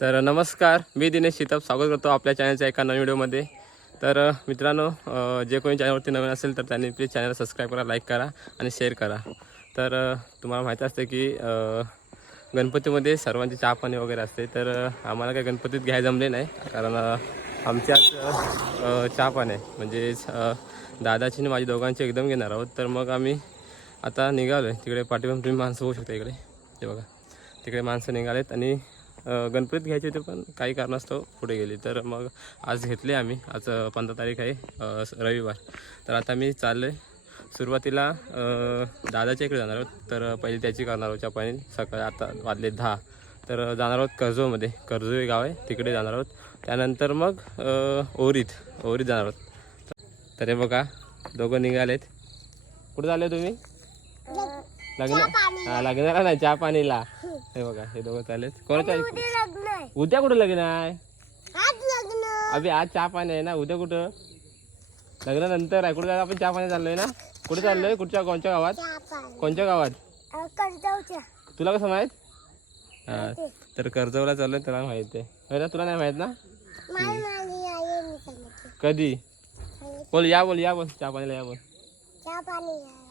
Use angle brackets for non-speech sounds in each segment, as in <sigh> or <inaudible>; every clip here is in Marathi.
तर नमस्कार मी दिनेश शितप. स्वागत करतो आपल्या चॅनलच्या एका नवीन व्हिडिओमध्ये. तर मित्रांनो जे कोणी चॅनलवरती नवीन असेल तर त्यांनी प्लीज चॅनलला सबस्क्राईब करा लाईक करा आणि शेअर करा. तर तुम्हाला माहीत असते की गणपतीमध्ये सर्वांची चहा पाणी वगैरे असते तर आम्हाला काही गणपतीत घ्यायला जमले नाही कारण आमच्याच चहा पाणी आहे. म्हणजेच दादाची आणि माझी दोघांची एकदम घेणार आहोत. तर मग आम्ही आता निघालो आहे तिकडे पाठीमागून तुम्ही माणसं होऊ शकता इकडे. ते बघा. तिकडे माणसं निघालेत आणि गणपतीत घ्यायचे होते पण काही कारणास्तव पुढे गेली. तर मग आज घेतले आम्ही. आज पंधरा तारीख आहे स- रविवार. तर आता मी चाललो आहे सुरुवातीला दादाच्या इकडे जाणार आहोत. तर पहिली त्याची करणार आहोत पाणी सकाळी आता वाजले दहा. तर जाणार आहोत कर्जोमध्ये कर्जो हे गाव आहे. तिकडे जाणार आहोत. त्यानंतर मग ओरीत. ओरीत जाणार आहोत. तर हे बघा दोघं निघालेत. कुठे चालले तुम्ही? लग्न? हा लग्नाला नाही चहा पाणीला. हे बघा हे दोघं चाललेत. कोणाच्या उद्या कुठं लग्न आहे? अभि आज चहा पाणी आहे ना. उद्या कुठं? लग्नानंतर आहे. कुठं जायचं? आपण चहा पाणी चाललोय ना? कुठे चाललोय? कुठच्या कोणत्या गावात? कोणत्या गावात? तुला कसं माहीत? हा तर कर्जवला चाललोय तुला माहीत आहे. ना? तुला नाही माहीत ना? कधी? बोल या बोल या बोल. चहा पाणीला या बोल.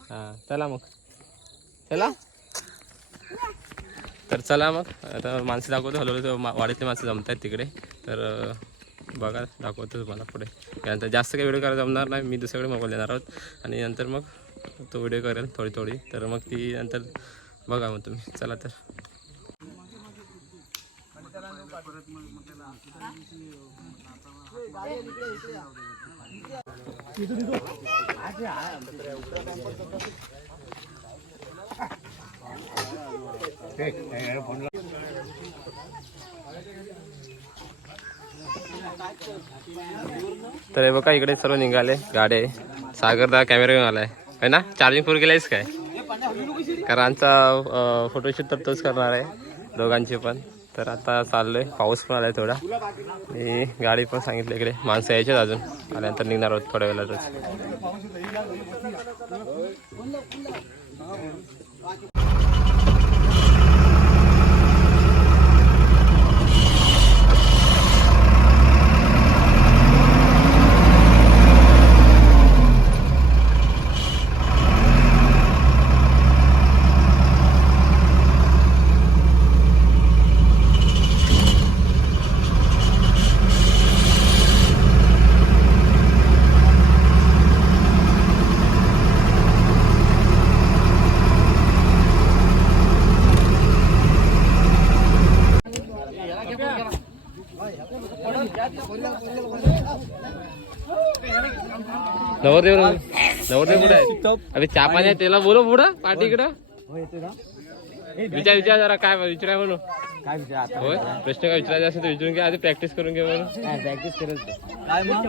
हा चला मग. चला? तर चला मग. आता माणसं दाखवतो. हलवलं वाडीतले माणसं जमत आहेत तिकडे. तर बघा दाखवतो तुम्हाला पुढे. त्यानंतर जास्त काही व्हिडिओ करायला जमणार नाही. मी दुसरीकडे मोबाईल देणार आहोत. आणि नंतर मग तो व्हिडिओ करेल थोडी थोडी तर मग ती नंतर बघा मग तुम्ही. चला तर. तर हे बघा इकडे सर्व निघाले. गाडे सागर सागरदा कॅमेरा घेऊन आलाय. है ना? चार्जिंग फुल केलायस काय? कारण आमचा फोटोशूट तर तोच करणार आहे दोघांची पण. तर आता चाललोय. पाऊस पण आलाय थोडा. आणि गाडी पण सांगितली इकडे. माणसं यायचेच अजून. आल्यानंतर निघणार आहोत थोड्या वेळातच. नवरदेव नवरदेव कुठे आहे? अरे चहा पाणी आहे, त्याला बोलो पुढं पाठी इकडं. विचार विचार जरा काय विचाराय म्हणून. काय विचार होय? प्रश्न काय विचारायचे असेल तर विचारून घ्या आधी प्रॅक्टिस करून घ्या म्हणून. प्रॅक्टिस करत काय मग?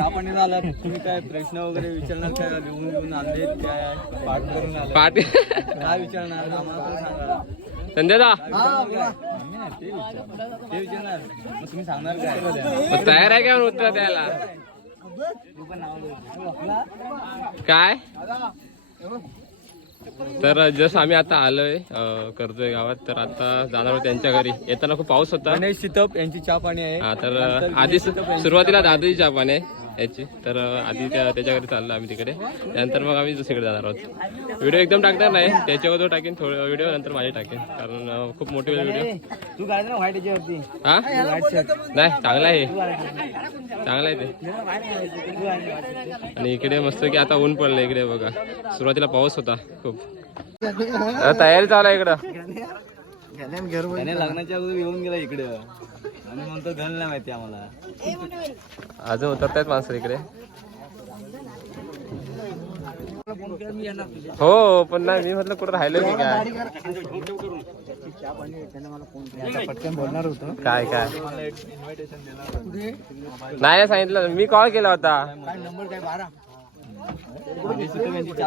आपण आला तुम्ही काय प्रश्न वगैरे विचारणार काय? लिहून लिहून आणले काय? पाठ करून आले. पाठी. काय विचारणार? आम्हाला सांगा. संध्यादा तुम्ही सांगणार काय तयार आहे का उत्तर द्यायला? काय? तर जसं आम्ही आता आलोय अं, कर्जोय गावात तर आता जाणार त्यांच्या घरी. येताना खूप पाऊस होता. गणेश शितप यांची चहा पाणी आहे. हा तर आधी सुरुवातीला दादाची चहा पाणी आहे. याची. तर आधी त्या त्याच्या घरी चाललो आम्ही तिकडे. त्यानंतर मग आम्ही दुसरीकडे जाणार आहोत. व्हिडिओ एकदम टाकणार नाही. त्याच्या अगोदर टाकेन थोडं व्हिडिओ नंतर माझे टाकेन. कारण खूप मोठे व्हिडिओ. तू काय ना व्हाईट याच्यावरती. हा? नाही चांगला आहे. चांगला आहे ते. आणि इकडे मस्त की आता ऊन पडलं इकडे बघा. सुरुवातीला पाऊस होता खूप. तयारी चालू आहे इकडं. लग्नाच्या अगोदर येऊन गेला इकडे. आणि म्हणतो घन नाही माहिती आम्हाला. अजून उतरतायत माणसं इकडे. हो पण नाही मी म्हटलं कुठं राहिलो की काय? पटकन बोलणार होतो काय काय? नाही नाही सांगितलं. मी कॉल केला होता.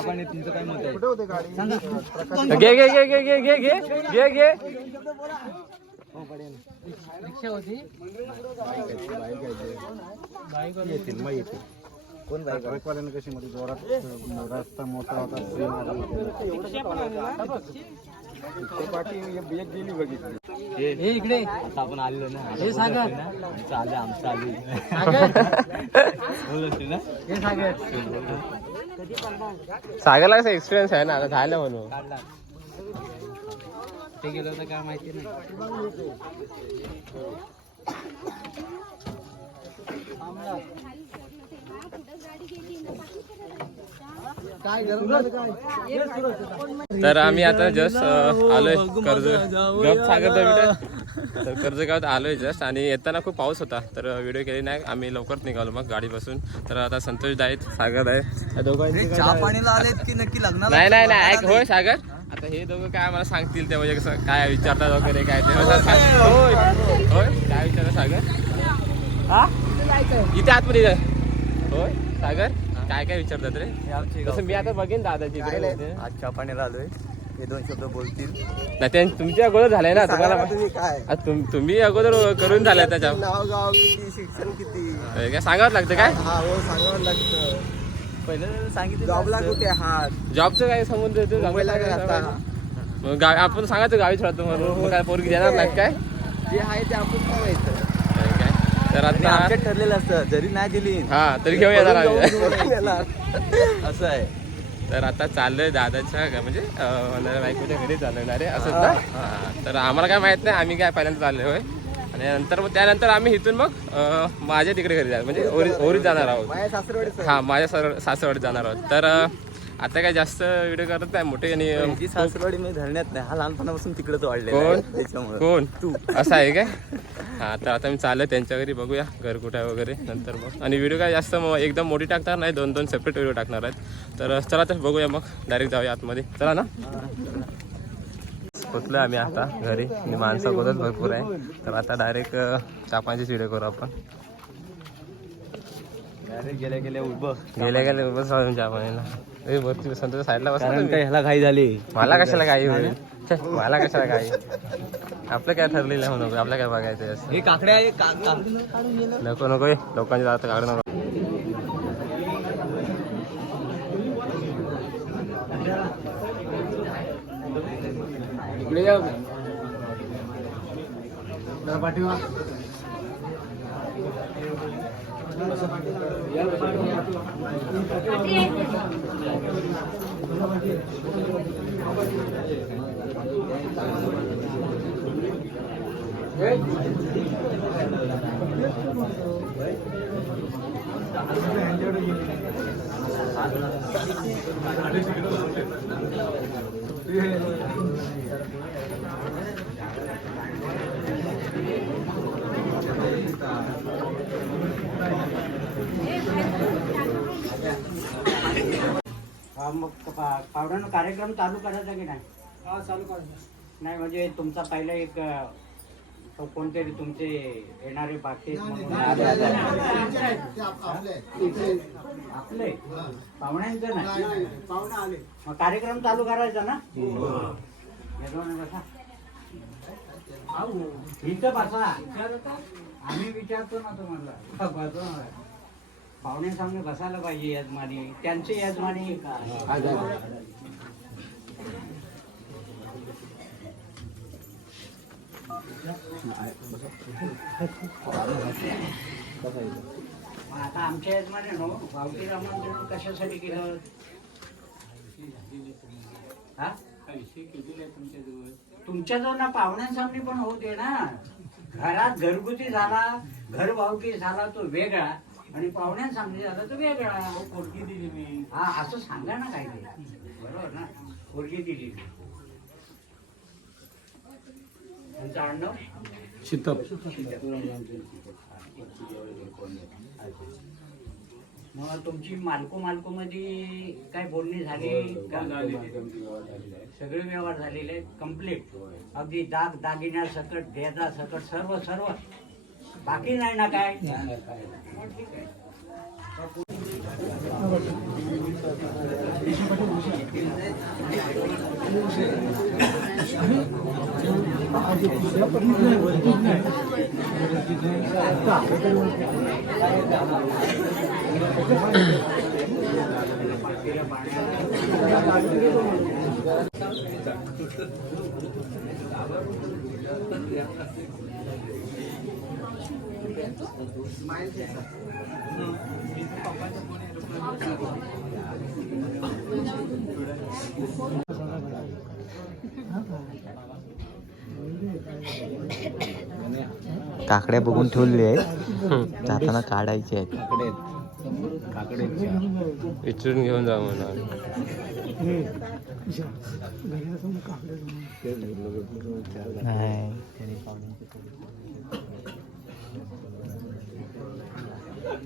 आहे, तुमचं काय मत आहे सांगा घे घे घे. घे घे घे कोण बाईकवाल्यानं कशी मध्ये जोरात रस्ता मोठा होता पाठी एक गेली बघितली. आता आपण आलेलो ना. आमचं आले आमचं आले बोलत होते ना. सागरला कसा एक्सपिरियन्स आहे ना आता झालं म्हणून. ते गेलं तर काय माहिती नाही. तर आम्ही आता जस्ट आलोय कर्ज गप सागर बेटा तर कर्जगावात आलोय जस्ट आणि येताना खूप पाऊस होता. तर व्हिडिओ केली नाही. आम्ही लवकर निघालो मग गाडीपासून. तर आता संतोष आहेत सागर आहे काय- चहा पाणीला आलेत की नक्की लग्नाला? नाही नाही नाही. होय सागर. आता हे दोघं काय मला सांगतील ते म्हणजे कसं काय विचारतात वगैरे काय ते. होय. होय. काय विचारतात सागर? हा? इथे आतमध्ये. होय. सागर काय काय विचारतात रे? तसं मी आता बघेन दादाची इकडे. आज पाणीला आलोय हे दोन शब्द बोलतील. नाही ते तुमच्या अगोदर झालंय ना तुम्हाला काय? तुम्ही अगोदर करून झालाय त्याच्या. नाव गाव किती शिक्षण किती? काय सांगावं लागतं काय? हा हो सांगावं लागतं. पहिलं सांगितलं जॉबला कुठे आहात जॉबचं काय संबंध येतो मुंबईला काय राहता? मग गावी आपण सांगायचं गावीच राहतो म्हणून मग काय पोरगी देणार नाही काय? जे आहे ते आपण सांगायचं तर आता ठरलेलं असतं. जरी नाही दिली हा तरी घेऊन येणार. असं आहे. तर आता चाललोय दादाच्या म्हणजे बायकोच्या घरी चालवणार. आहे असंच ना. तर आम्हाला काय माहीत नाही आम्ही काय पहिल्यांदा चाललोय होय? आणि नंतर मग त्यानंतर आम्ही इथून मग अं, माझ्या तिकडे घरी जाणार म्हणजे ओरी ओरीत जाणार आहोत. माझ्या सासरवाडीच हा माझ्या सर सासवड जाणार आहोत. तर अं, आता काय जास्त व्हिडिओ करत नाही मोठे आणि अं, जी सासरवाडी मी धरण्यात नाही. हा लहानपणापासून तिकडेच वाढलेला कोण? त्याच्यामुळे. कोण? तू. असं आहे काय? हा तर आता मी चाललोय त्यांच्या घरी बघूया घर कुठं आहे वगैरे नंतर मग. आणि व्हिडिओ काय जास्त मग एकदम मोठी टाकणार नाही दोन दोन सेपरेट व्हिडिओ टाकणार आहेत. तर चला तर बघूया मग डायरेक्ट जाऊया आतमध्ये. चला ना? पोचलो आम्ही आता घरी. आणि माणसं अगोदर भरपूर आहे. तर आता डायरेक्ट चापांचीच व्हिडिओ करू आपण. गेल्या गेल्या उभं. गेल्या गेल्या वरती संतोष साईडला बस कारण काय ह्याला घाई झाली. मला कशाला काही होईल? मला कशाला काही आपलं काय ठरलेलं आहे म्हणून? आपलं काय बघायचं. नको नको लोकांच्या दारात काढू नको. Yeah. हा, मग पावड्यानं कार्यक्रम चालू करायचा की नाही? हा चालू करायचं. नाही म्हणजे तुमचा पहिला एक अ, तो कोणतरी तुमचे येणारे बाकी म्हणून. आपले पाहुण्यांचं नाही? पाहुणे आले. मग कार्यक्रम चालू करायचा ना? येतो ना बसा. इथं बसा. आम्ही विचारतो ना तुम्हाला. बसा. ना. पाहुणे सामने बसायला पाहिजे यजमानी. त्यांचे यजमानी आता आमच्या यजमाने नो भावकी रामांतरण कशासाठी केलं? हा? तुमच्याजवळ ना पाहुण्यांसामने पण होते ना. घरात घरगुती झाला घर भावकी झाला तो वेगळा. आणि पाहुण्यांसामने झाला तो वेगळा पोरगी दिली मी. हा असं सांगा ना काय ते बरोबर ना? पोरगी दिली. मी त्यांचं आडनाव मग तुमची मालको मालको मध्ये काय बोलणी झाली का? सगळे व्यवहार झालेले कंप्लीट अगदी दाग दागिन्या सकट भेदा सकट सर्व सर्व. बाकी नाही ना काय मग ठीक आहे काकड्या बघून ठेवले आहेत. जाताना काढायचे आहेत. काकडे विचारून घेऊन जाऊ म्हणा.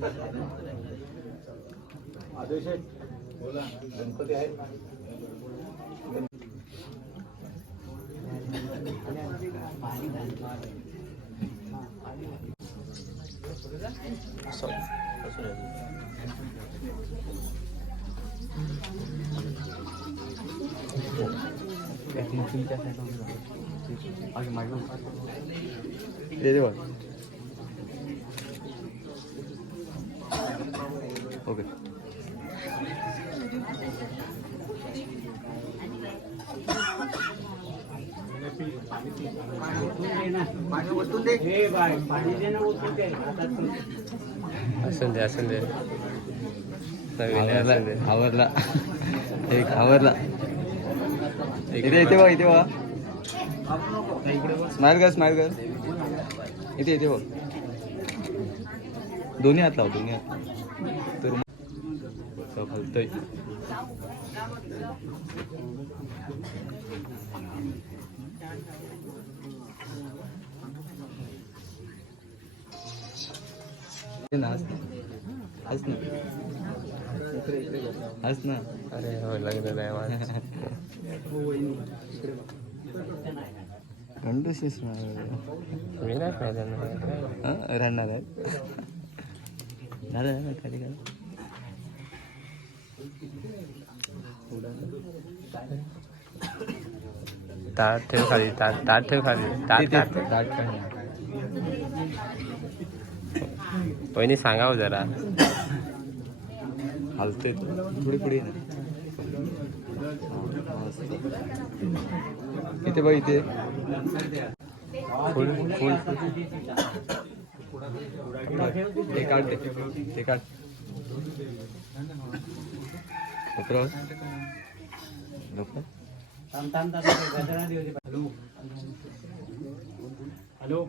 नाही ओके हे बाय पाणी देणं तू. असून दे असून दे. नवीन आवरला <laughs> एक आवरला. इथे इथे बघ इथे बघा. स्माइल कर स्माइल कर. इथे इथे बघ. दोन्ही हात लाव दोन्ही हात. हलतोय ना हस ना हस ना हस ना अरे हो लग्न नाही माझं गंडूशीस मी नाही पाहिजे राहणार आहे झालं ना खाली काय ताट ठेव खाली ताट ताट ठेव खाली ताट ताट ताट पण वहिनी सांगावं जरा हलतोय तो पुढे इथे बघ इथे फुल. फुल ते काढ ते काढ दे. हॅलो.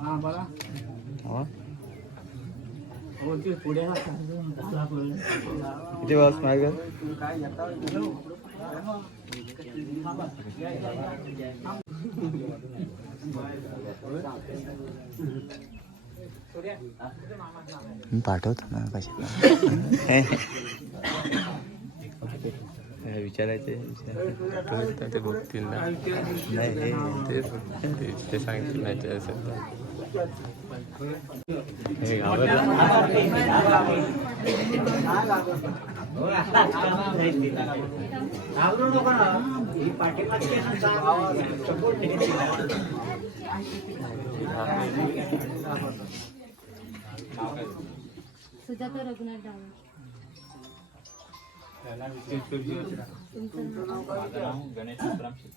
हा बोला. हा. हो ते पुढे इथे बघ स्माईल कर मी पाठवतो ना काय विचारायचे विचार ते बघतील ना. नाही हे ते सांगतील नाही ते असेल तर. हे आवडलं माझं नाव गणेश ही पाठीमागची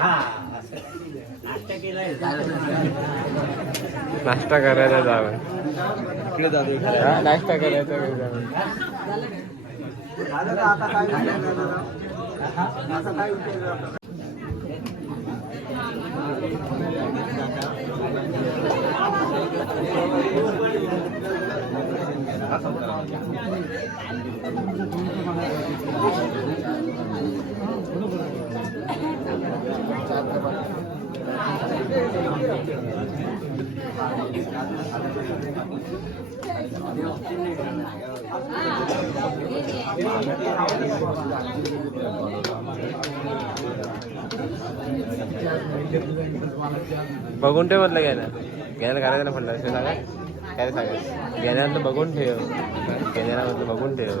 हा असं. नाश्ता केलाय नाश्ता करायला जावं इकडे हा, नाश्ता करायचा जावं बघून ठेव म्हटलं घ्यायला. घ्यायला करायचं ना म्हटलं असं सांगा. काय सांगायचं? घेण्यामधलं बघून ठेव. घेण्यामधलं बघून ठेव.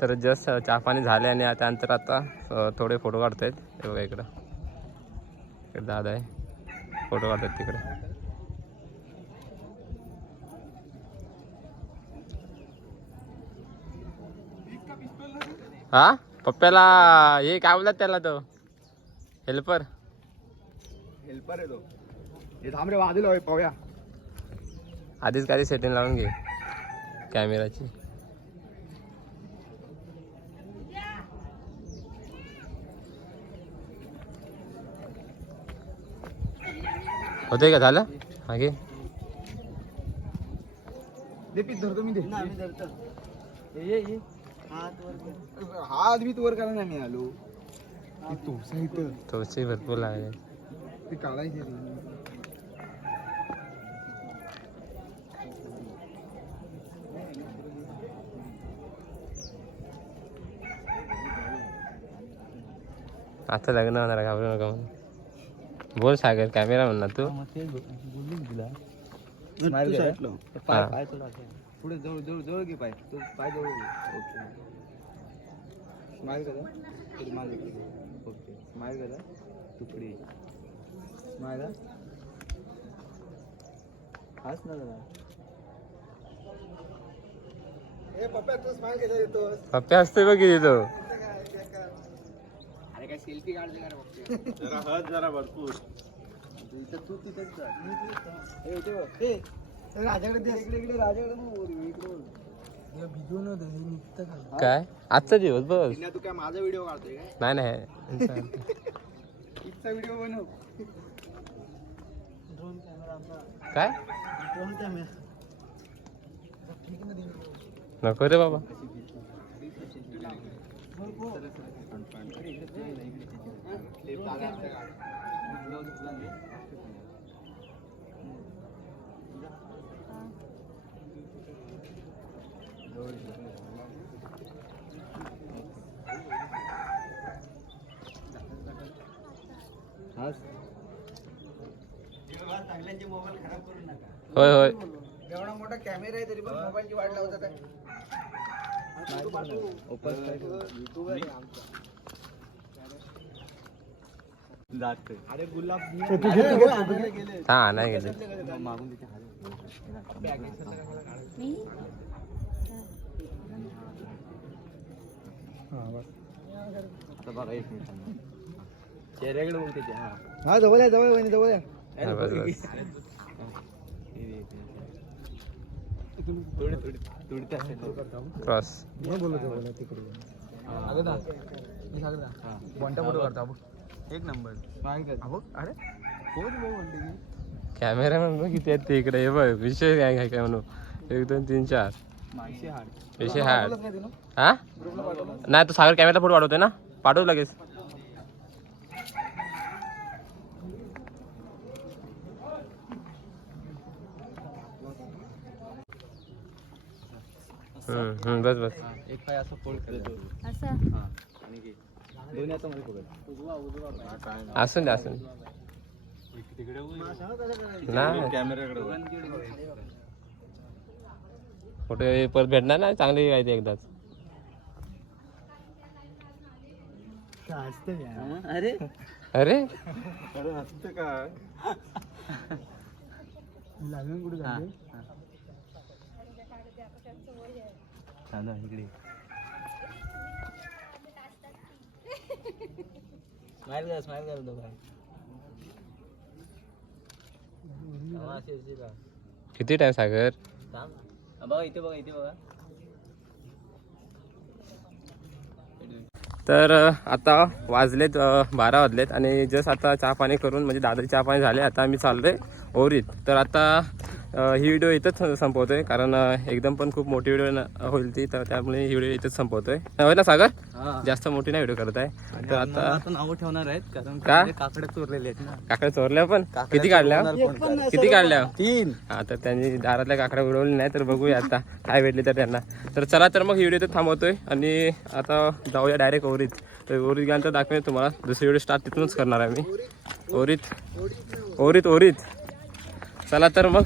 तर जस्ट चहा पाणी झाले आणि त्यानंतर आता थोडे फोटो काढतायत. हे बघा इकडं. इकडे दादा आहे. फोटो काढतात तिकडे. हा? पप्प्याला हे काय बोलतात त्याला तो? हेल्पर हेल्पर आहे तो. हे थांब रे पाहूया. आधीच काही सेटिंग लावून घे. कॅमेराची होते का झालं? हा दे पीठ धरतो मी दे. ये ये हात बीत वर करा ना मी आलो ती तोसा इथं तोचे भरपूर लागले ते काढायचे रे आता लग्न होणार घाबरू नका म्हणून बोल सागर कॅमेरा म्हणणार तू। स्माइल हा. पुढे जवळ जवळ जवळ घे पाय. तो पाय जवळ घे. ओके. स्माइल करा. Smile okay. स्माइल करा. तुकडी. स्माइल हाच ना जरा. ए पप्पा असते बघ किती तो अरे काय सेल्फी काढते जरा हत जरा भरपूर. इथं तू तिथेच राजाकडे दे. इकडे इकडे राजाकडे इकडे होतं हे निघतं. काय? आजचा दिवस बस. तू काय माझा व्हिडिओ काढतोय काय? नाही नाही. इथचा व्हिडिओ बनव. काय? ड्रोन कॅमेरा नको रे बाबा. होय होय. एवढा मोठा कॅमेरा आहे तरी पण मोबाईलची वाट लावतात आहे. अरे गुलाब हा नाही गेले. मागून आता बघा एक मिनिट चेहऱ्याकडे बोलते ते हा हा जवळ आहे जवळ वहिनी, जवळ आहे हा, बस, बस. थोडी थोडी थोडी त्या side ला. क्रॉस फोटो काढता एक नंबर. अरे. कॅमेरा म्हणून किती आहेत ते इकडे. हे बघ विषय काय काय काय म्हणू. एक दोन तीन चार. हाड. विषय हा? हा नाही तो सागर कॅमेरा फोटो पाठवतोय ना? पाठवू लगेच. बस बस. एक पाय असं फोल्ड करतो असं? हा आणि घे. दोन्ही आता मध्ये पकड उजवा उजवा असून दे असून. नाही. कॅमेराकडे फोटो परत भेटणार ना चांगली काय ते एकदाच. अरे. अरे? अरे असतं काय? लागून कुठे झाले चालू आहे इकडे. स्माइल कर स्माइल कर दो भाई किती टाइम सागर? बघा इथे बघा इथे बघा. तर आता वाजलेत बारा वाजलेत आणि जस्ट आता चहा पाणी करून म्हणजे दादर चहा पाणी झाले आता आम्ही चाललोय ओरीत. तर आता ही व्हिडिओ इथंच संपवतोय कारण एकदम पण खूप मोठी व्हिडिओ होईल ती तर त्यामुळे ही व्हिडिओ इथंच संपवतोय. होय ना सागर जास्त मोठी नाही व्हिडिओ करत आहे. तर आता नावं ठेवणार आहेत कारण का? काकडे चोरलेले आहेत ना. काकड्या चोरल्या पण? किती काढल्या? किती काढल्या? तीन. हा तर त्यांनी दारातल्या काकड्या उडवल्या नाही तर बघूया आता काय भेटले तर त्यांना. तर चला तर मग ही व्हिडिओ इथं थांबवतोय. आणि आता जाऊया डायरेक्ट ओरीत. तर ओरीत गेल्यानंतर दाखवेन तुम्हाला. दुसरी व्हिडिओ स्टार्ट तिथूनच करणार आहे मी. ओरीत. ओरीत ओरीत. चला तर मग